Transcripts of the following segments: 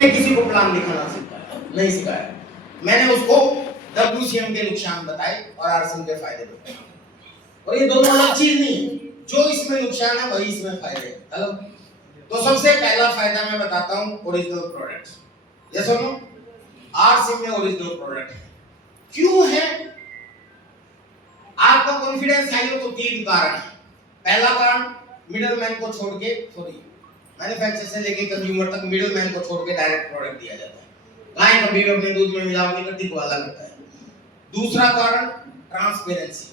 किसी को प्लान लिखना नहीं सिखाया। मैंने उसको WCM के नुकसान बताए और RCM के फायदे बताए, और ये दोनों अलग चीज नहीं है। जो इसमें नुकसान है वही इसमें फायदे हैं। हेलो, तो सबसे पहला फायदा मैं बताता हूँ ओरिजिनल प्रोडक्ट्स। ये सुनो, RCM में ओरिजिनल प्रोडक्ट क्यों है? आपका कॉन्फिडेंस हाई हो तो 3 कारण है। पहला कारण, मिडलमैन को छोड़ के, मैन्युफैक्चरर से लेके कंज्यूमर तक मिडलमैन को छोड़ के डायरेक्ट प्रोडक्ट दिया जाता है। गाय कभी भी अपने दूध में मिलावट करती वाला करता है। दूसरा कारण, ट्रांसपेरेंसी।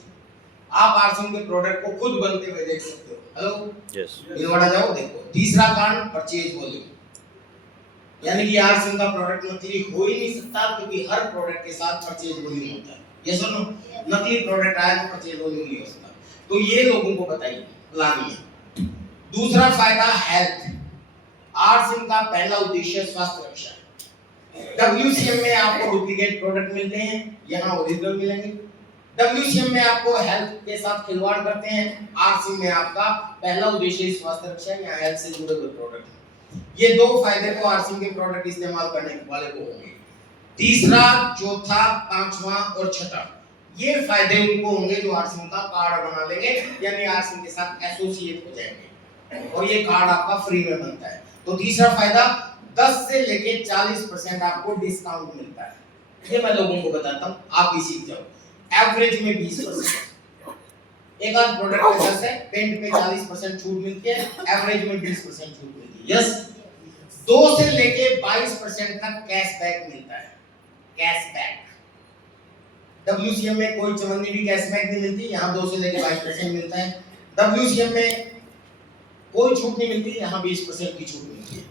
आप RCM के प्रोडक्ट को खुद बनते हुए देख सकते हो। हेलो, यस, ये बड़ा जाओ देखो। तीसरा कारण, परचेज वॉल्यूम, यानी कि RCM का प्रोडक्ट नकली हो ही नहीं सकता, क्योंकि हर प्रोडक्ट के साथ परचेज वॉल्यूम होता है। ये सुनो, नकली प्रोडक्ट आया तो परचेज वॉल्यूम नहीं हो सकता। तो ये लोगों को बताइए, लानी है। दूसरा फायदा, हेल्थ। RCM का पहला उद्देश्य स्वास्थ्य रक्षा है। WCM में आपको डुप्लीकेट प्रोडक्ट मिलते हैं, यहाँ ओरिजिनल मिलेंगे। WCM में आपको हेल्थ के साथ खिलवाड़ करते हैं, RCM में आपका पहला उद्देश्य स्वास्थ्य रक्षा है, यहाँ हेल्थ से जुड़े हुए प्रोडक्ट हैं। ये 2 फायदे तो RCM के प्रोडक्ट इस्तेमाल करने वाले को होंगे। तीसरा, चौथा, पांचवा और छठा, ये फायदे उनको होंगे जो RCM का कार्ड बना लेंगे, यानी RCM के साथ एसोसिएट हो जाएंगे, और ये कार्ड आपका फ्री में बनता है। तो तीसरा फायदा, 10 से लेके 40% आपको डिस्काउंट मिलता है। ये मैं लोगों को बताता हूँ, आप भी सीख जाओ। एवरेज में 20%, एक आध प्रोडक्ट पे 10 है, पेंट पे 40% छूट मिलती है, एवरेज में 20% छूट मिलती है। यस, 2 से लेके 22% तक कैशबैक मिलता है। कैशबैक WCM में कोई चवन्नी भी कैशबैक नहीं मिलती, यहाँ 2 से लेके 22% मिलता है। WCM में कोई छूट नहीं मिलती, यहाँ 20% की छूट मिलती है।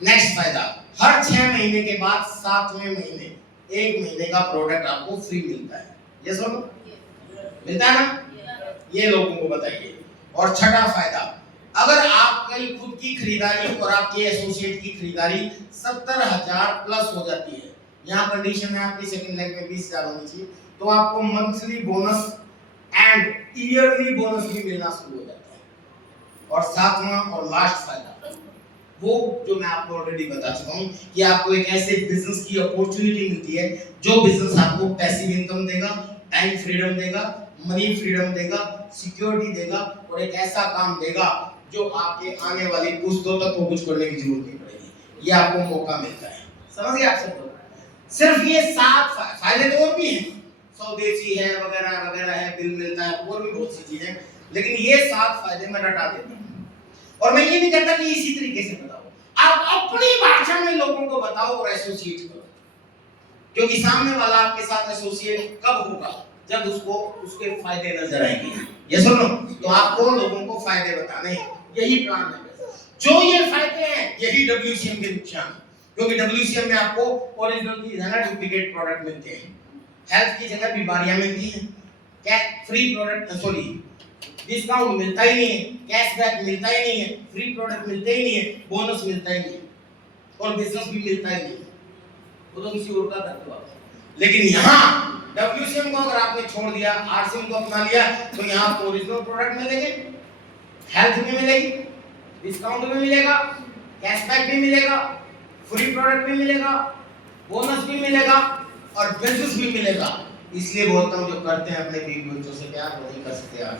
नेक्स्ट फायदा, हर 6 महीने के बाद 7वें महीने 1 महीने का प्रोडक्ट आपको फ्री मिलता है। ये सुनो, मिलता है ना? ये लोगों को बताइए। और छठा फायदा, अगर आपकी खुद की खरीदारी और आपके एसोसिएट की खरीदारी 70,000 प्लस हो जाती है, यहाँ कंडीशन है आपकी सेकंड लेग में 20,000 होनी चाहिए, तो आपको monthly bonus and yearly bonus भी मिलना शुरू हो जाता है। और सातवां और लास्ट फायदा, वो जो मैं आपको ऑलरेडी बता चुका हूँ कि आपको एक ऐसे बिजनेस की अपॉर्चुनिटी मिलती है जो बिजनेस आपको पैसिव इनकम देगा, टाइम फ्रीडम देगा, मनी फ्रीडम देगा, सिक्योरिटी देगा, और एक ऐसा काम देगा जो आपके आने वाली पुश्तों तक को कुछ करने की जरूरत नहीं पड़ेगी। ये आपको मौका मिलता है। समझिए आप सब लोग, सिर्फ ये 7 फायदे तो और भी हैं, स्वदेशी है वगैरह वगैरह है, बिल मिलता है, और भी बहुत सी चीजें, लेकिन ये 7 फायदे मैं रटा देता हूँ। और मैं ये नहीं कहता कि इसी तरीके से बताओ, आप अपनी भाषा में लोगों को बताओ और एसोसिएट करो, क्योंकि सामने वाला आपके साथ एसोसिएट कब होगा? जब उसको उसके फायदे नजर आएंगे। ये सुनो, तो आपको लोगों को फायदे बताने हैं, यही प्लान है। जो ये फायदे हैं यही WCM के नुकसान, क्योंकि WCM में आपको ओरिजिनल की जगह डुप्लीकेट प्रोडक्ट मिलते हैं, हेल्थ की जगह बीमारियां मिलती हैं, क्या फ्री प्रोडक्ट, सॉरी डिस्काउंट मिलता ही नहीं है, कैशबैक मिलता ही नहीं है, फ्री प्रोडक्ट मिलते ही नहीं है, बोनस मिलता ही नहीं है, और बिजनेस भी मिलता ही नहीं है, वो तो किसी और का करते हो। लेकिन यहाँ WCM को अगर आपने छोड़ दिया, RCM को अपना लिया, तो यहाँ आपको ओरिजिनल प्रोडक्ट मिलेंगे, हेल्थ भी मिलेगी, डिस्काउंट भी मिलेगा, कैशबैक भी मिलेगा, फ्री प्रोडक्ट भी मिलेगा, बोनस भी मिलेगा, और बिजनेस भी मिलेगा। इसलिए बोलता हूँ जो करते हैं अपने बीवी बच्चों से प्यार, वो नहीं कर सकते आप।